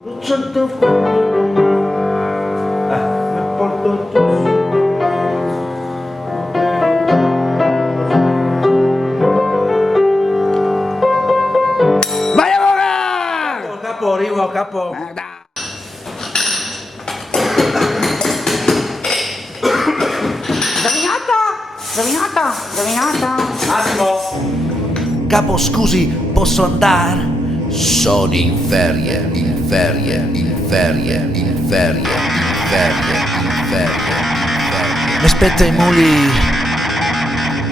Sotto fuori, mi porto giù. Vai a lavorare! Capo, arrivo, capo. Dominato! Attimo. Capo, scusi, posso andare? Sono in ferie, in ferie, in ferie, in ferie, in ferie, in ferie, in ferie. Mi aspetta i muli,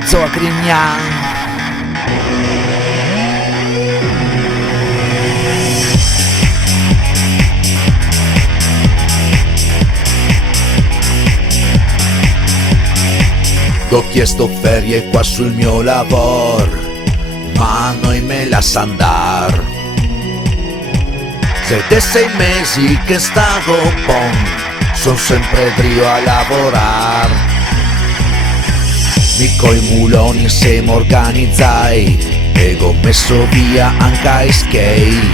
Zoa Grignan. Ho chiesto ferie qua sul mio lavoro, ma noi me la sa andar. Siete 6 mesi che stavo bon, son sempre brio a lavorar. Mi coi muloni siamo organizzai e ho messo via anche i skate.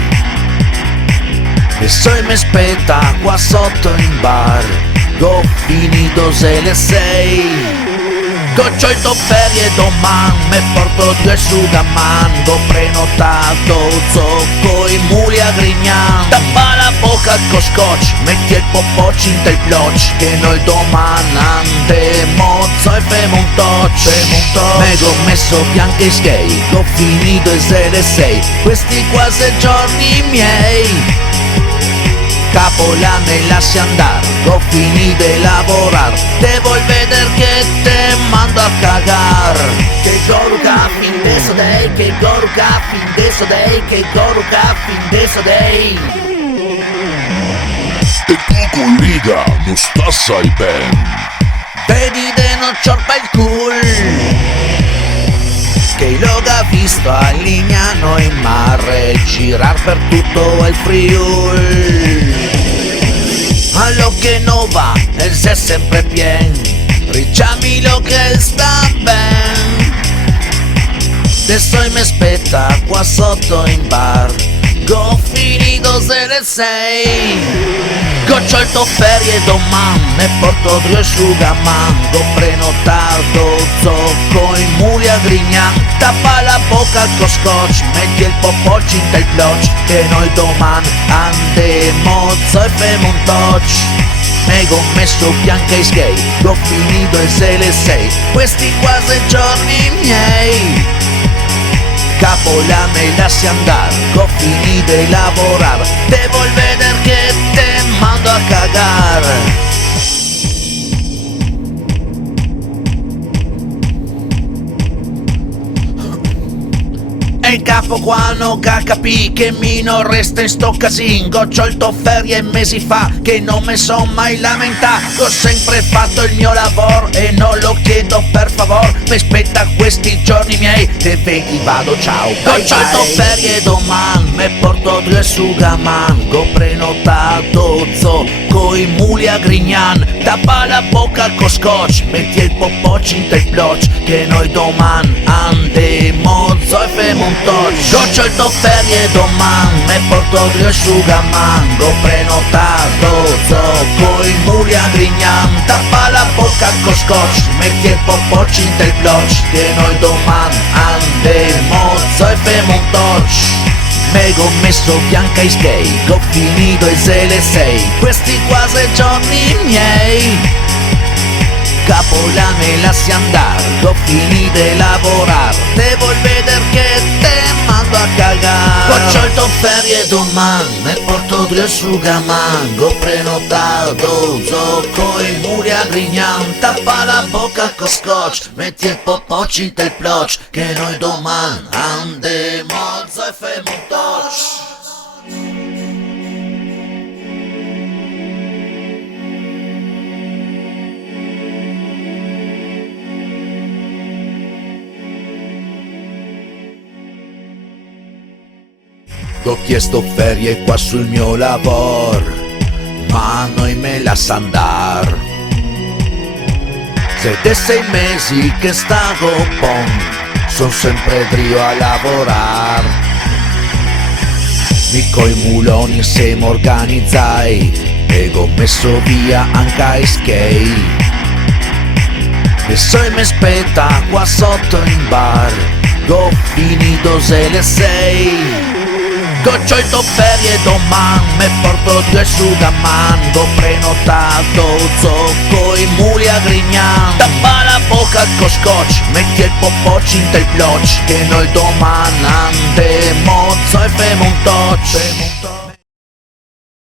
E se mi aspetta qua sotto in bar, ho finito se le 6. C'ho ferie domani, me porto 2 sugaman. Ho prenotato zocco i muli a Grignan. Tappa la bocca con scotch, metti il popoccio in del blocch, che noi domani andiamo e femo un touch. Me ho messo bianche skate, ho finito e se le 6. Questi quasi giorni miei. Capo, la me lasci andare, ho finito di lavorare. Te vuoi vedere che te mando a cagar. Che goruka fin deso dei, che goruka fin deso dei, che goruka fin deso dei. E tu collega, non sta assai ben. Vedi de non ciorpa il cul, che l'ho visto a Lignano in mare, girar per tutto il Friul. Allo che non va, e se è sempre pien, ricciamilo che sta ben. Adesso mi aspetta qua sotto in bar, ho finito se le 6. C'ho il ferie domani, me porto 2 sugaman. Ho prenotato zocco i muli a Grignan. Tappa la bocca con scotch, metti il popoccio in del blocch, che noi domani andiamo e femo un touch. Me ho messo bianca e skate, ho finito e se le 6. Questi quasi giorni miei. Capo, la me lasci andare, ho finito di lavorare. Te vuoi vedere che te mando a cagare. E il capo qua non capì che mi non resta in sto casin. C'ho il ferie mesi fa che non mi son mai lamentato. Ho sempre fatto il mio lavoro e non lo chiedo per favore. Mi aspetta questi giorni miei, te vedi vado ciao. C'ho il ferie domani, me porto 2 sugaman. Ho prenotato zocco i muli a Grignan. Tappa la bocca con scotch, metti il popoccio in del blocch, che noi domani andiamo e femo un touch. C'ho il ferie domani, me porto 2 sugaman. Ho prenotato zocco i muli a Grignan. Tappa la bocca con scotch, metti il popoccio in del blocch, che noi domani andiamo e femo un touch. Me ho messo bianca e skate, ho finito e se le 6. Questi quasi giorni miei. Capo, la me lasci andare, ho finito di lavorare. Te vuoi vedere che te mando a cagare. C'ho il ferie domani, me porto 2 sugaman. Ho prenotato zocco i muli a Grignan. Tappa la bocca con scotch, metti il popoccio in del blocch, che noi domani andiamo e femo un touch. Ho chiesto ferie qua sul mio lavoro, ma noi me la sa andar. Siete 6 mesi che stavo bon, son sempre brio a lavorar. Mi coi muloni siamo organizzai e ho messo via anche i skate. Adesso mi aspetta qua sotto in bar, ho finito se le 6. C'ho il ferie domani, me porto due sugaman, ho prenotato zocco i muli a Grignan. Tappa la bocca con scotch, metti il popoccio in del blocco, che noi domani andiamo e femo un touch.